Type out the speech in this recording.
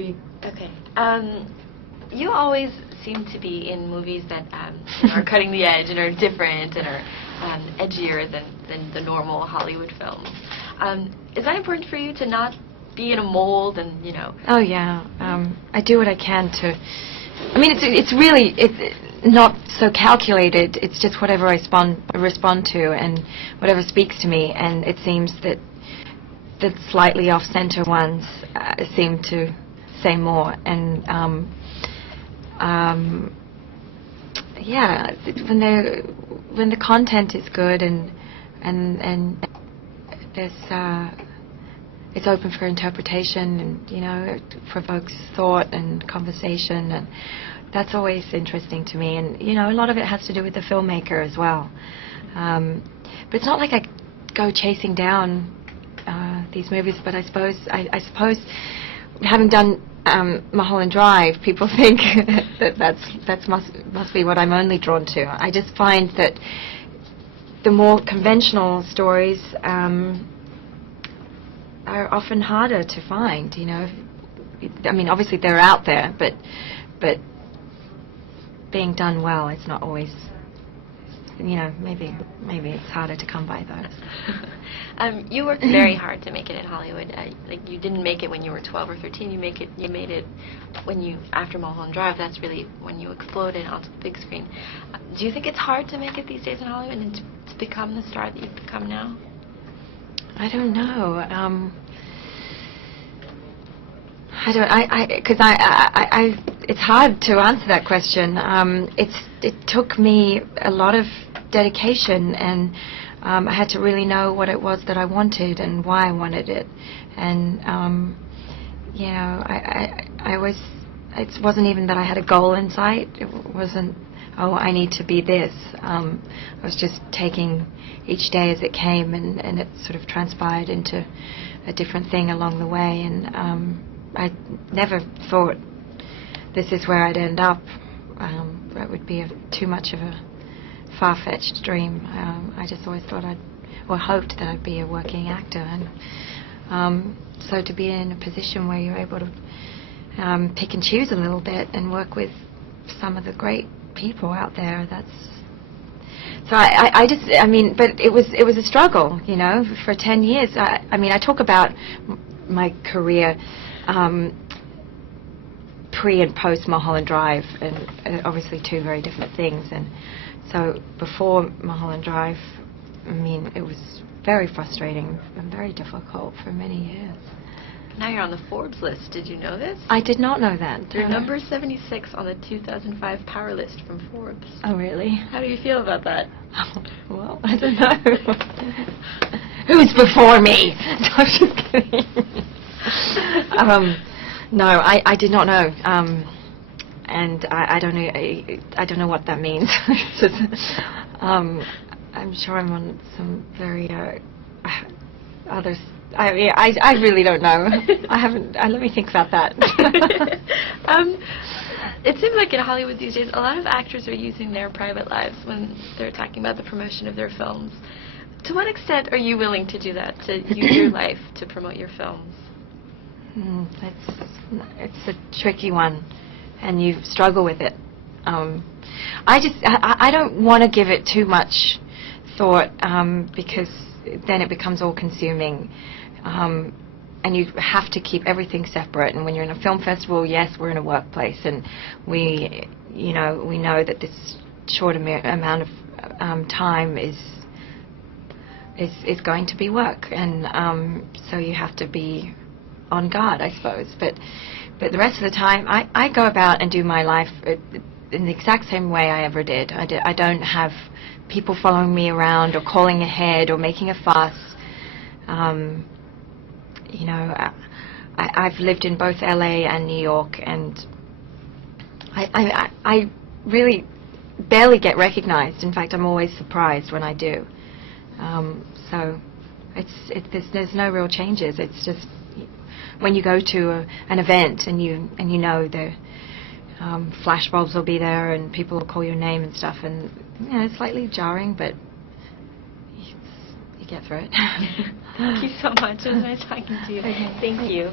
Screen. Okay. You always seem to be in movies that are cutting the edge and are different and are edgier than the normal Hollywood films. Is that important for you to not be in a mold and, you know? Oh, yeah. I do what I can to... I mean, it's really not so calculated. It's just whatever I respond to and whatever speaks to me. And it seems that the slightly off-center ones seem to say more. And yeah, when the content is good and there's it's open for interpretation, and you know, it provokes thought and conversation, and that's always interesting to me. And you know, a lot of it has to do with the filmmaker as well. But it's not like I go chasing down these movies. But I suppose having done Mulholland Drive, people think that must be what I'm only drawn to. I just find that the more conventional stories are often harder to find. You know, I mean, obviously they're out there, but being done well, it's not always. You know, maybe it's harder to come by those. You worked very hard to make it in Hollywood. Like, you didn't make it when you were 12 or 13. You made it when you, after Mulholland Drive. That's really when you exploded onto the big screen. Do you think it's hard to make it these days in Hollywood and to become the star that you've become now? I don't know. It's hard to answer that question. It took me a lot of dedication, and I had to really know what it was that I wanted and why I wanted it. And you know, it wasn't even that I had a goal in sight. It wasn't, oh, I need to be this. I was just taking each day as it came, and it sort of transpired into a different thing along the way. And I never thought this is where I'd end up. That would be too much of a far-fetched dream. I just always thought hoped that I'd be a working actor. And so to be in a position where you're able to pick and choose a little bit and work with some of the great people out there, that's... So I mean, but it was a struggle, you know, for 10 years. I mean, I talk about my career pre and post Mulholland Drive, and obviously two very different things. And so before Mulholland Drive, I mean, it was very frustrating and very difficult for many years. Now you're on the Forbes list. Did you know this? I did not know that. You're number 76 on the 2005 Power List from Forbes. Oh, really? How do you feel about that? Well, I don't know. Who's before me? No, I'm just kidding. No, I did not know, and I don't know what that means. I'm sure I'm on some very others. I really don't know. I haven't. Let me think about that. It seems like in Hollywood these days, a lot of actors are using their private lives when they're talking about the promotion of their films. To what extent are you willing to do that, to use your life to promote your films? It's a tricky one, and you struggle with it. I don't want to give it too much thought, because then it becomes all-consuming, and you have to keep everything separate. And when you're in a film festival, yes, we're in a workplace, and we know that this short amount of time is going to be work, and so you have to be on guard, I suppose. But the rest of the time, I go about and do my life in the exact same way I ever did. I don't have people following me around or calling ahead or making a fuss. You know, I've lived in both LA and New York, and I really barely get recognized. In fact, I'm always surprised when I do. So there's no real changes. It's just when you go to an event and you know the flashbulbs will be there and people will call your name and stuff, and you know, it's slightly jarring, but you get through it. Thank you so much. It was nice talking to you. Okay. Thank you.